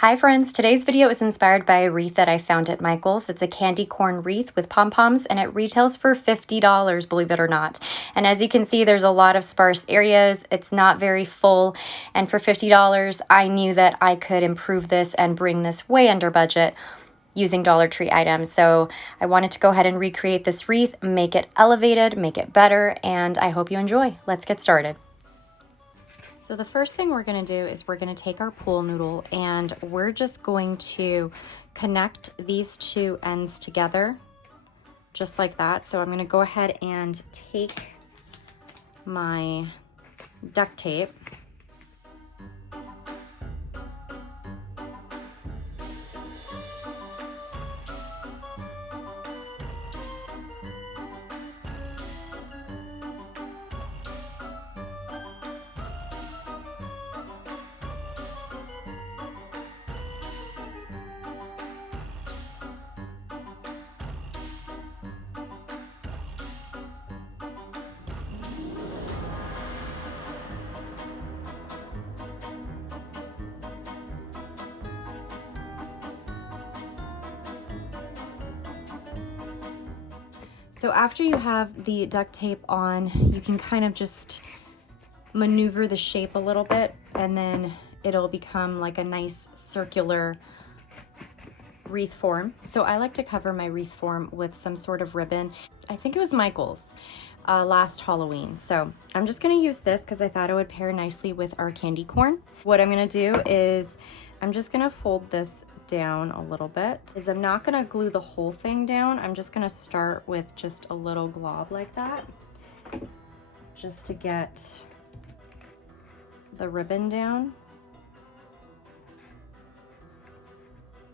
Hi friends, today's video is inspired by a wreath that I found at Michael's. It's a candy corn wreath with Pom Poms and it retails for $50, believe it or not. And as you can see, there's a lot of sparse areas. It's not very full. And for $50, I knew that I could improve this and bring this way under budget using Dollar Tree items. So I wanted to go ahead and recreate this wreath, make it elevated, make it better, and I hope you enjoy. Let's get started. So the first thing we're going to do is we're going to take our pool noodle and we're just going to connect these two ends together just like that. So I'm going to go ahead and take my duct tape . So after you have the duct tape on, you can kind of just maneuver the shape a little bit and then it'll become like a nice circular wreath form. So I like to cover my wreath form with some sort of ribbon. I think it was Michael's last Halloween. So I'm just gonna use this because I thought it would pair nicely with our candy corn. What I'm gonna do is I'm just gonna fold this down a little bit. Is I'm not gonna glue the whole thing down. I'm just gonna start with just a little glob like that, just to get the ribbon down.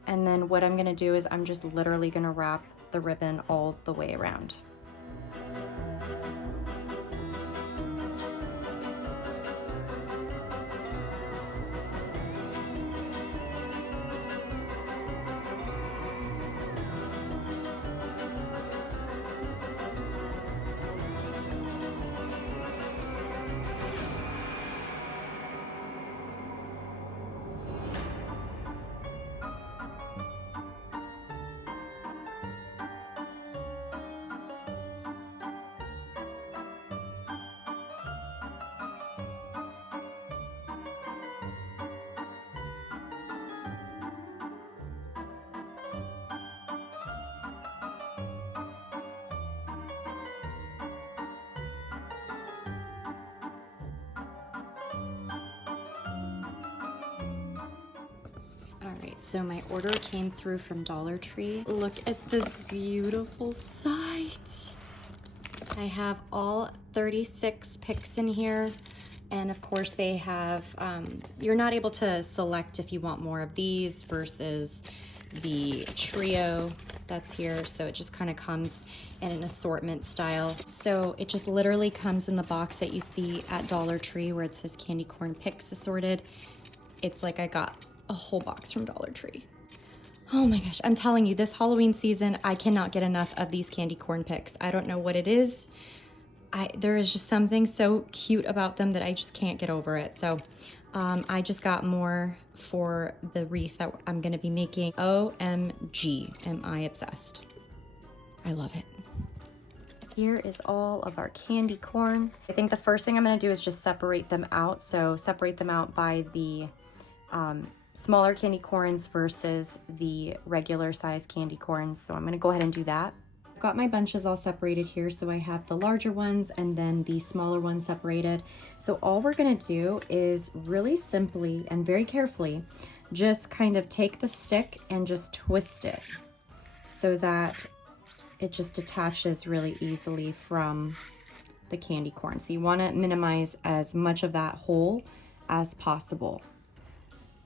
And then what I'm gonna do is I'm just literally gonna wrap the ribbon all the way around. Alright, so my order came through from Dollar Tree. Look at this beautiful site. I have all 36 picks in here. And of course they have, you're not able to select if you want more of these versus the trio that's here. So it just kind of comes in an assortment style. So it just literally comes in the box that you see at Dollar Tree where it says candy corn picks assorted. It's like I got a whole box from Dollar Tree. Oh my gosh, I'm telling you, this Halloween season, I cannot get enough of these candy corn picks. I don't know what it is. There is just something so cute about them that I just can't get over it. So I just got more for the wreath that I'm gonna be making. OMG, am I obsessed. I love it. Here is all of our candy corn. I think the first thing I'm gonna do is just separate them out. So separate them out by the smaller candy corns versus the regular size candy corns. So I'm gonna go ahead and do that. I've got my bunches all separated here. So I have the larger ones and then the smaller ones separated. So all we're gonna do is really simply and very carefully, just kind of take the stick and just twist it so that it just attaches really easily from the candy corn. So you wanna minimize as much of that hole as possible.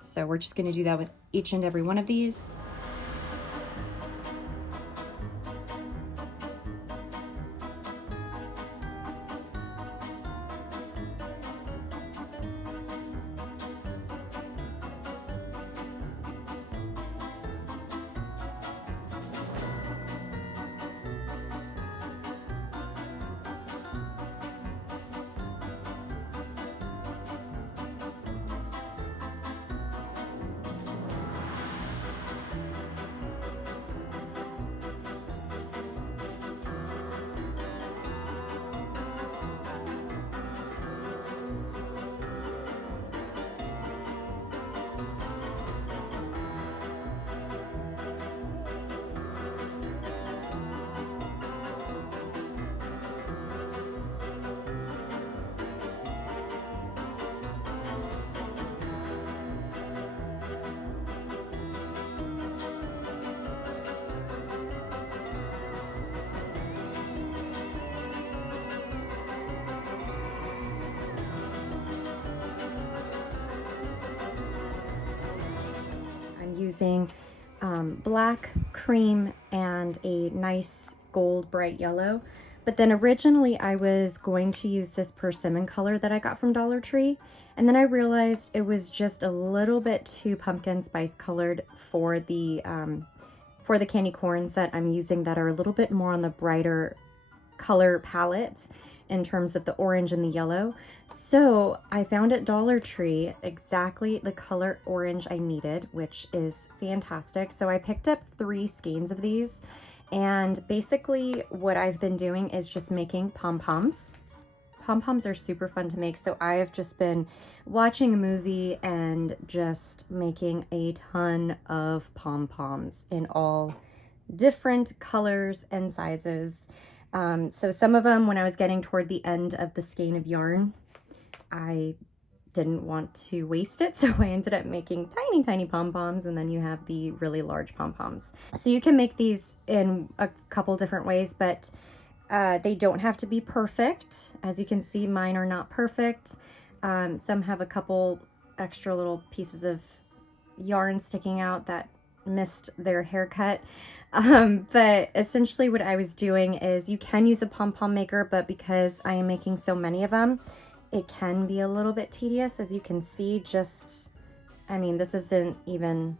So we're just gonna do that with each and every one of these. using black, cream, and a nice gold bright yellow. But then originally I was going to use this persimmon color that I got from Dollar Tree. And then I realized it was just a little bit too pumpkin spice colored for the candy corns that I'm using that are a little bit more on the brighter color palette in terms of the orange and the yellow. So I found at Dollar Tree exactly the color orange I needed, which is fantastic. So I picked up 3 skeins of these, and basically what I've been doing is just making Pom Poms. Pom Poms are super fun to make, so I have just been watching a movie and just making a ton of Pom Poms in all different colors and sizes. So some of them, when I was getting toward the end of the skein of yarn, I didn't want to waste it, so I ended up making tiny, tiny Pom Poms, and then you have the really large Pom Poms. So you can make these in a couple different ways, but they don't have to be perfect. As you can see, mine are not perfect. Some have a couple extra little pieces of yarn sticking out that missed their haircut. But essentially what I was doing is, you can use a Pom Pom maker, but because I am making so many of them, it can be a little bit tedious. As you can see, I mean, this isn't even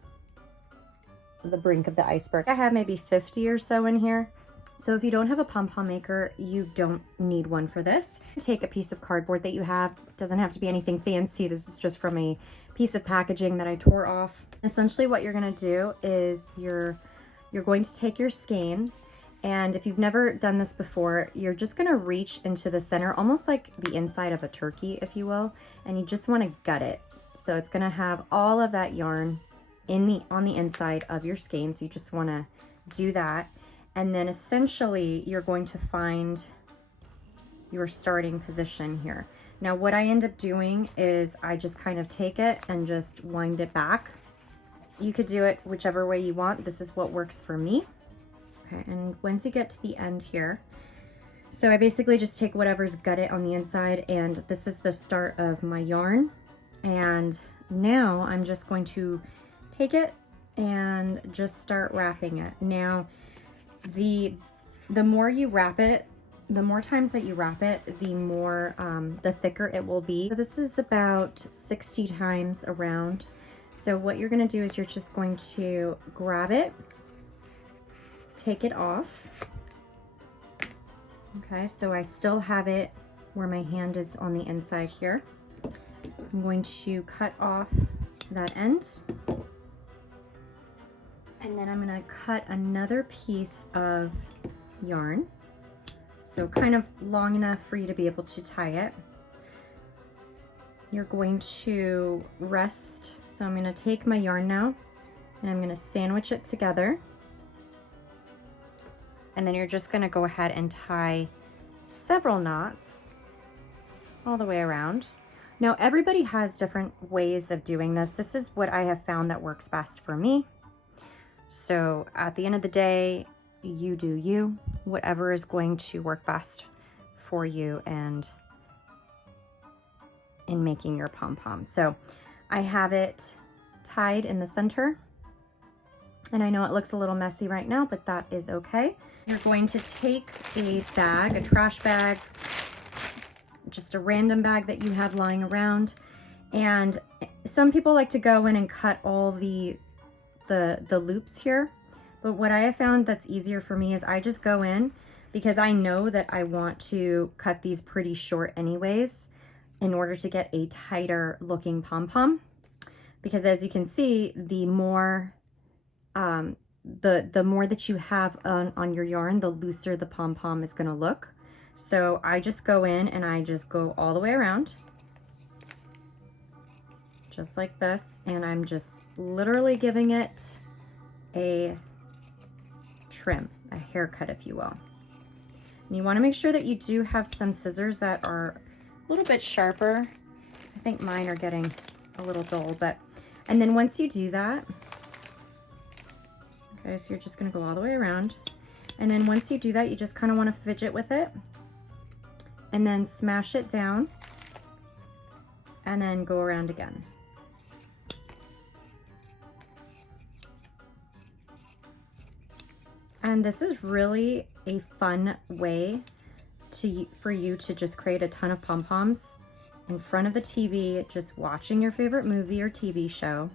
the brink of the iceberg. I have maybe 50 or so in here. So if you don't have a Pom Pom maker, you don't need one for this. Take a piece of cardboard that you have. It doesn't have to be anything fancy. This is just from a piece of packaging that I tore off. Essentially what you're gonna do is you're going to take your skein, and if you've never done this before, you're just gonna reach into the center, almost like the inside of a turkey, if you will, and you just wanna gut it. So it's gonna have all of that yarn on the inside of your skein, so you just wanna do that. And then essentially you're going to find your starting position here. Now what I end up doing is I just kind of take it and just wind it back. You could do it whichever way you want. This is what works for me. Okay, and once you get to the end here, so I basically just take whatever's gutted on the inside, and this is the start of my yarn. And now I'm just going to take it and just start wrapping it. Now, the more you wrap it, the more times that you wrap it, the more, the thicker it will be. So this is about 60 times around. So what you're gonna do is you're just going to grab it, take it off. Okay, so I still have it where my hand is on the inside here. I'm going to cut off that end. And then I'm gonna cut another piece of yarn. So kind of long enough for you to be able to tie it. You're going to rest. So I'm gonna take my yarn now and I'm gonna sandwich it together. And then you're just gonna go ahead and tie several knots all the way around. Now everybody has different ways of doing this. This is what I have found that works best for me. So at the end of the day, you do you, whatever is going to work best for you and in making your pom pom. So I have it tied in the center, and I know it looks a little messy right now, but that is okay. You're going to take a bag, a trash bag, just a random bag that you have lying around, and some people like to go in and cut all the loops here, but what I have found that's easier for me is I just go in, because I know that I want to cut these pretty short anyways in order to get a tighter looking pom pom. Because as you can see, the more the more that you have on your yarn, the looser the pom pom is going to look. So I just go in and I just go all the way around, just like this, and I'm just literally giving it a trim, a haircut, if you will. And you want to make sure that you do have some scissors that are a little bit sharper. I think mine are getting a little dull, but, and then once you do that, okay, so you're just going to go all the way around, and then once you do that, you just kind of want to fidget with it and then smash it down and then go around again. And this is really a fun way for you to just create a ton of pom-poms in front of the TV, just watching your favorite movie or TV show.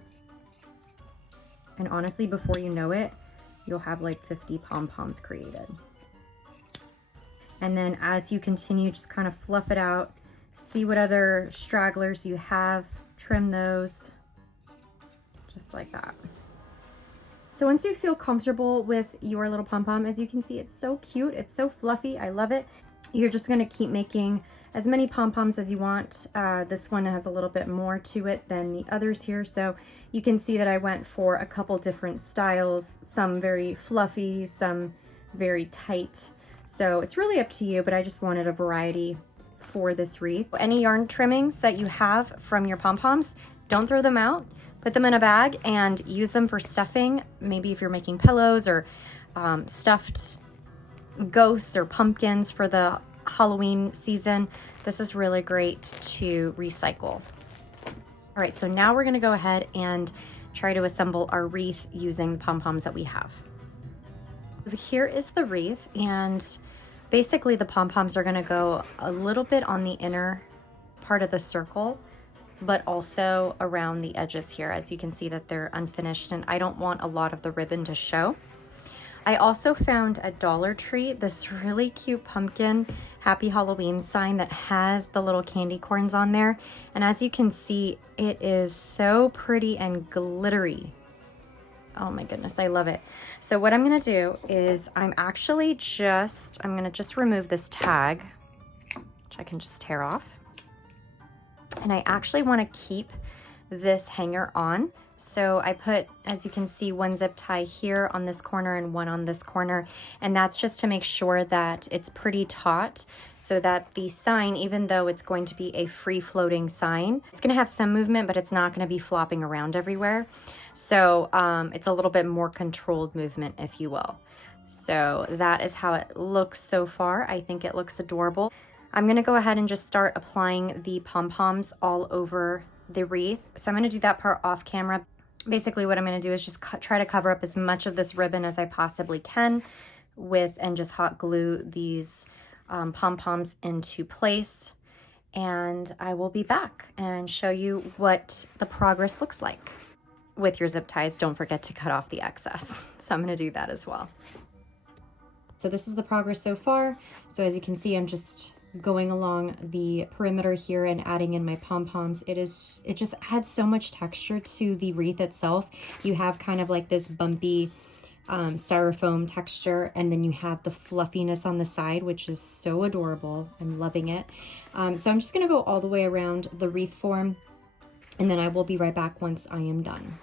And honestly, before you know it, you'll have like 50 pom-poms created. And then as you continue, just kind of fluff it out, see what other stragglers you have, trim those, just like that. So once you feel comfortable with your little pom-pom, as you can see, it's so cute, it's so fluffy, I love it. You're just gonna keep making as many pom-poms as you want. This one has a little bit more to it than the others here, so you can see that I went for a couple different styles, some very fluffy, some very tight. So it's really up to you, but I just wanted a variety for this wreath. Any yarn trimmings that you have from your pom-poms, don't throw them out. Put them in a bag and use them for stuffing. Maybe if you're making pillows or stuffed ghosts or pumpkins for the Halloween season, this is really great to recycle. All right, so now we're gonna go ahead and try to assemble our wreath using the pom-poms that we have. Here is the wreath, and basically the pom-poms are gonna go a little bit on the inner part of the circle, but also around the edges here. As you can see that they're unfinished and I don't want a lot of the ribbon to show. I also found at Dollar Tree this really cute pumpkin Happy Halloween sign that has the little candy corns on there. And as you can see, it is so pretty and glittery. Oh my goodness, I love it. So what I'm gonna do is I'm gonna just remove this tag, which I can just tear off. And I actually want to keep this hanger on. So I put, as you can see, one zip tie here on this corner and one on this corner. And that's just to make sure that it's pretty taut so that the sign, even though it's going to be a free floating sign, it's going to have some movement, but it's not going to be flopping around everywhere. So it's a little bit more controlled movement, if you will. So that is how it looks so far. I think it looks adorable. I'm gonna go ahead and just start applying the pom-poms all over the wreath. So I'm gonna do that part off camera. Basically what I'm gonna do is just try to cover up as much of this ribbon as I possibly can and just hot glue these pom-poms into place. And I will be back and show you what the progress looks like. With your zip ties, don't forget to cut off the excess. So I'm gonna do that as well. So this is the progress so far. So as you can see, I'm just going along the perimeter here and adding in my pom-poms. It just adds so much texture to the wreath itself. You have kind of like this bumpy styrofoam texture, and then you have the fluffiness on the side, which is so adorable. I'm loving it. So I'm just gonna go all the way around the wreath form, and then I will be right back once I am done.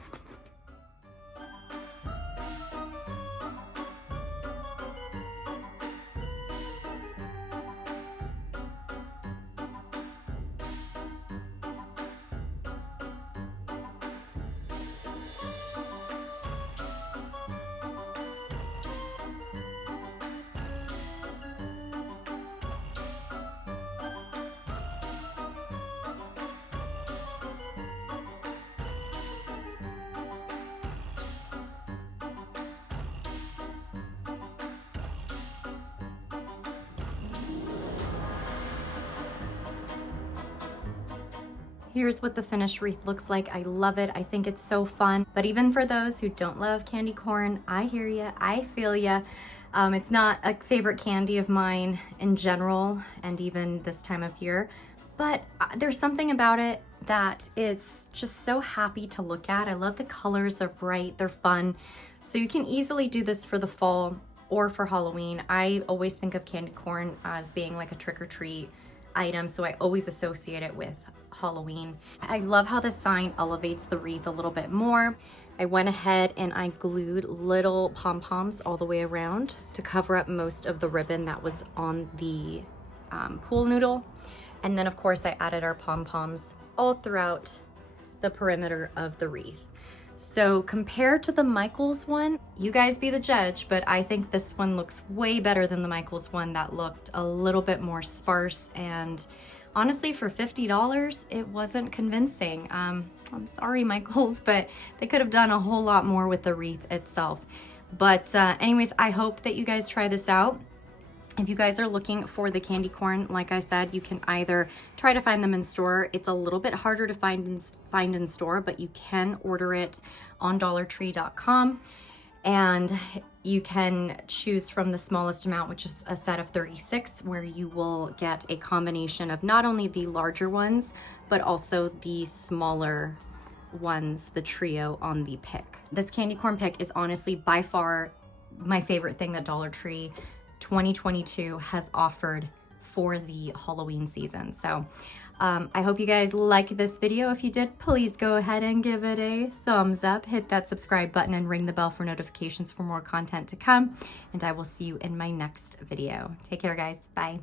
Here's what the finished wreath looks like. I love it. I think it's so fun. But even for those who don't love candy corn, I hear ya, I feel ya. It's not a favorite candy of mine in general, and even this time of year. But there's something about it that is just so happy to look at. I love the colors. They're bright, they're fun. So you can easily do this for the fall or for Halloween. I always think of candy corn as being like a trick-or-treat item, so I always associate it with Halloween. I love how the sign elevates the wreath a little bit more. I went ahead and I glued little pom-poms all the way around to cover up most of the ribbon that was on the pool noodle. And then of course I added our pom-poms all throughout the perimeter of the wreath. So compared to the Michaels one, you guys be the judge, but I think this one looks way better than the Michaels one that looked a little bit more sparse, and honestly for $50, it wasn't convincing. I'm sorry, Michaels, but they could have done a whole lot more with the wreath itself. But anyways, I hope that you guys try this out. If you guys are looking for the candy corn, like I said, you can either try to find them in store. It's a little bit harder to find in store, but you can order it on dollartree.com, and you can choose from the smallest amount, which is a set of 36, where you will get a combination of not only the larger ones, but also the smaller ones, the trio on the pick. This candy corn pick is honestly by far my favorite thing that Dollar Tree 2022 has offered for the Halloween season. So I hope you guys like this video. If you did, please go ahead and give it a thumbs up, hit that subscribe button, and ring the bell for notifications for more content to come. And I will see you in my next video. Take care, guys. Bye.